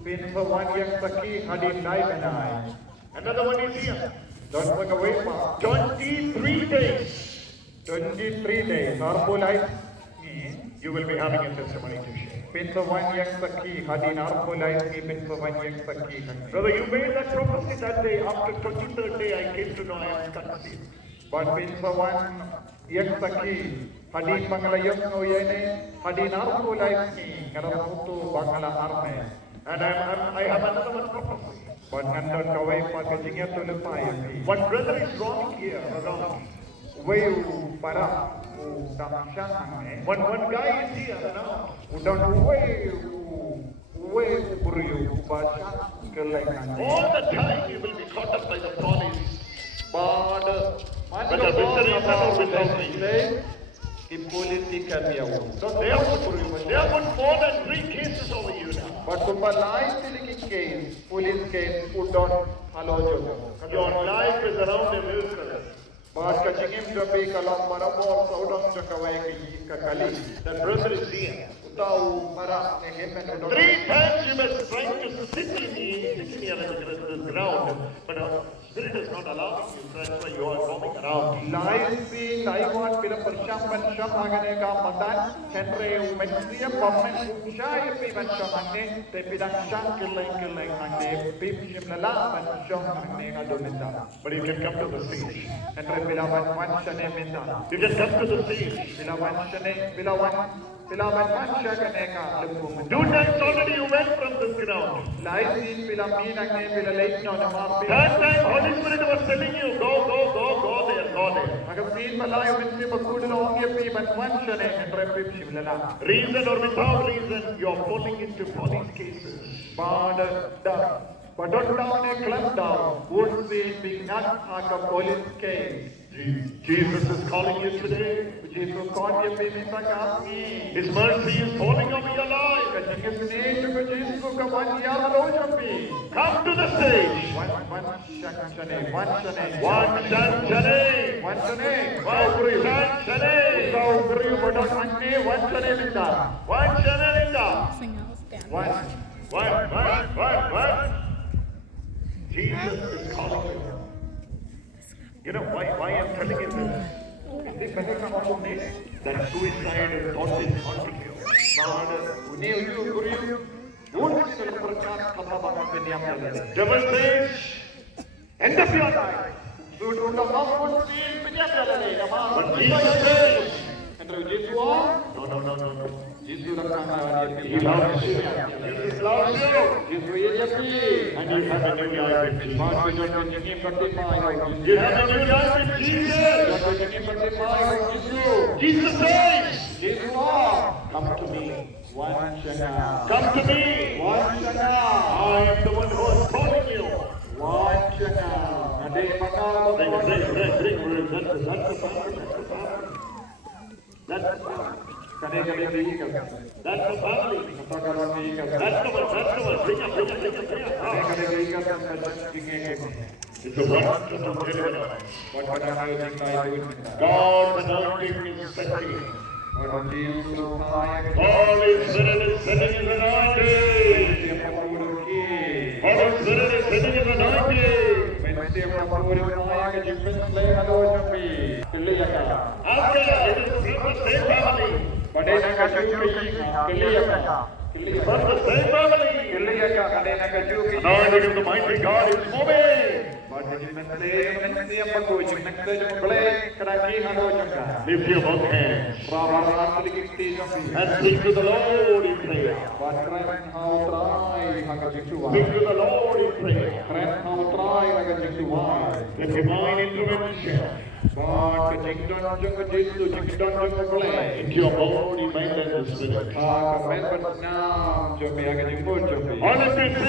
Pin one yang Saki Hadin Daimanai. Another one is here. Don't look away from 23 days. 23 days. Harpo life. You will be having a testimony to share. Pin one yang Saki Hadin Harpo life. Pin one yang Saki. Brother, you made that prophecy that day. After 23rd day, I came to know I am succeed. But pin one yang Saki Hadin Banglayong Noyene Hadin Harpo life ni Karamutu Bangala Arme. And I have another one prophecy. But nandun kaway pagkajingya tulupay. One brother is roaming here around. Wayu para dangshan One guy is here now. udang wayu buriyu baca kelaikan. All the time you will be caught up by the police. But Whether with reason or without reason. Ipolitika dia. They have put more than 3 cases over you now. But kumbalai tiliki case, police case udon halojo. Your life is around a miracle. But kajingim jabi kalau marabor saudang jakawai kakali. The brother is here. Utau para nehemen udon. 3 times you were trying to sit here on the ground, but Spirit is not allowing you. That's why you are roaming around. Laiwan bila persyampan syamagane ka matan henre umensia pamen umshay pi mansyamanne te pidang syang keleng nande pip shimlala mansyamanne adonita. But you can come to the stage. Henre bilawan mansyane minta. You can come to the stage. Bilawan mansyagane ka lembung. 2 times already you went from this ground. Laisin bilaminang ne bilaleitno na marbi. That time Holy Spirit was telling you, go there. Magapin malayo minti magkulo ang yapi man mansyane henre pip shimlala. Reason or without reason, you are falling into police cases. Padot down a clamp down would be being not a police case. Jesus is calling you today. Jesus called you baby sakami. His mercy is falling over your life. Kajing stage ko Jesus ko kawan ya lo japi. Come to the stage. One shane. One shane. Usau guri padot anne one shane linda. One shane linda. One. Jesus is calling you. You know why I'm telling you this? That suicide is always haunting you. Devil says, end of your life. But Jesus says, no. Jesus He loves you. Jesus loves you. And you have a new life with Jesus. You have a new life with Jesus. Jesus says, come to me. Come to me. I am the one who is calling you. That's the family. That's the family. That's the one. Bring up. It's a wonderful deliverance. God's anointing is setting. Holy Spirit is sending his anointing. Holy Spirit is sending his anointing. After it is from the same family. From the same family. Anointing of the mighty God is moving. Lift your both hands and speak to the Lord in prayer. Speak to the Lord in prayer. The divine intervention into your body, mind, and spirit. All of this is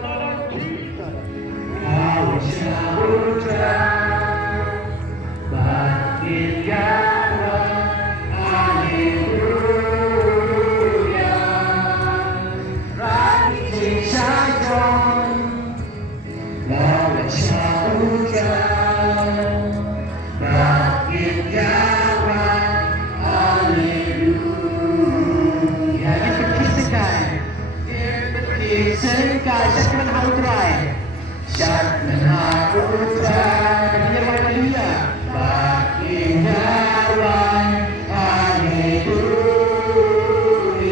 not Jesus. Sengkai Syakman Hautrai Syakman Hautrai Baginya Haleluya Baginya Haleluya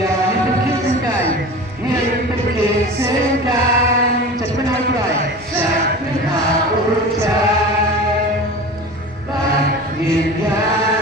Ini berkit sengkai Ini berkit sengkai Syakman Hautrai Syakman Hautrai Baginya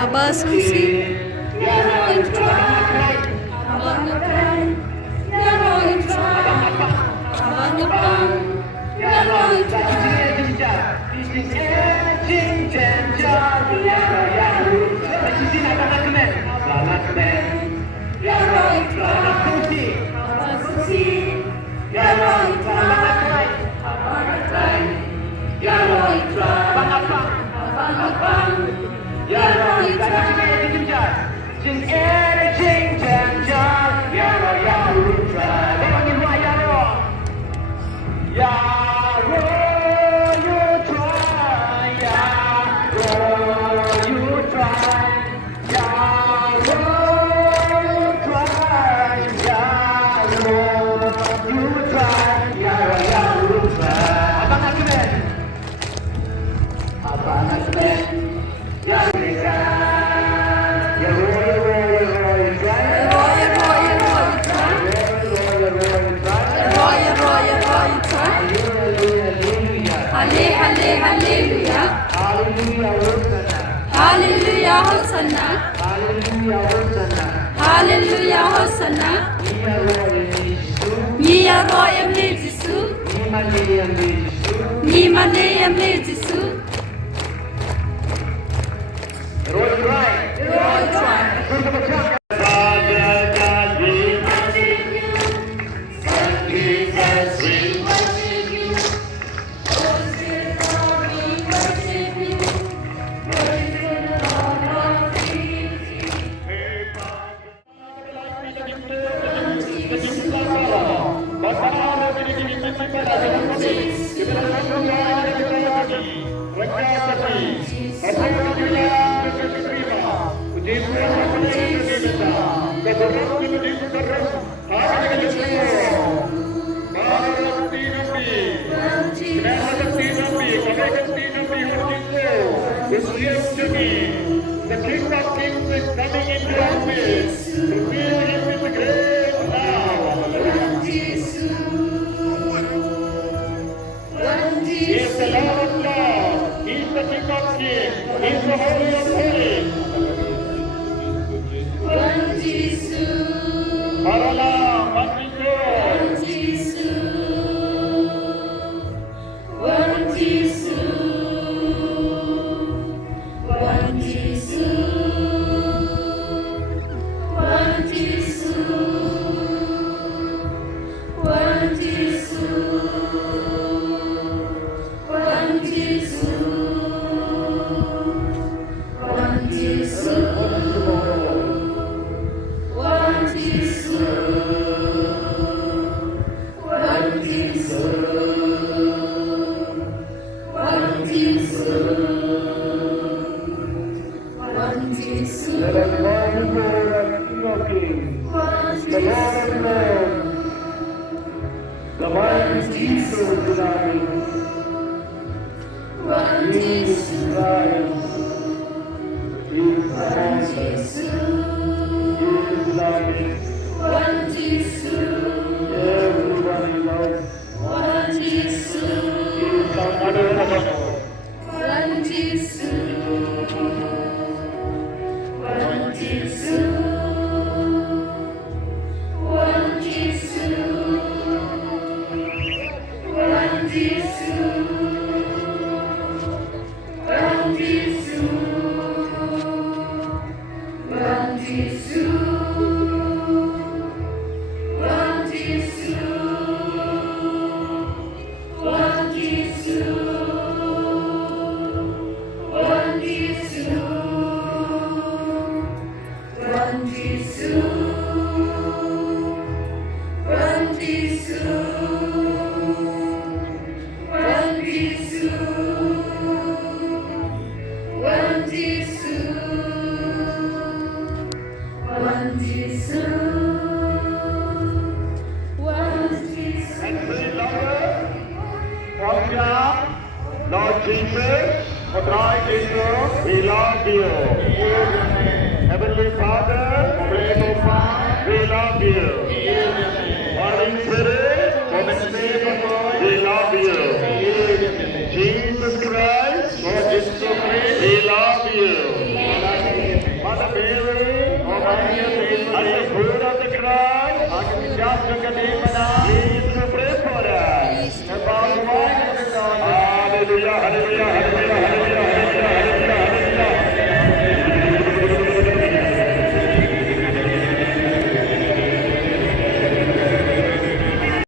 Abah Susi Abah Ngeprang Abah Ngeprang Hallelujah, Hosanna. Hallelujah, Hosanna. Ni mane amne Jisu. Roll right. Roll try. Father God, we worship you. Son Jesus, we worship you. Holy Spirit, Lord, we worship you. Holy Spirit, Lord, our deity. The King of Kings is coming into our midst. Reveal him with the great love. He is the Lord of Lords. He is the King of Kings. He is the Holy of Holies. Marala, Matiko. Let us bow before the King of Kings, the Lord of Lords, the mighty Jesus in our midst. Jesus Christ, Jesus Christ, Jesus loving, everybody loves, Jesus unutterable. Lord Jesus, Lord Jesus, we love you. Heavenly Father, we love you. Holy Spirit, we love you. Jesus Christ, we love you. Mother Mary, at the foot of the cross,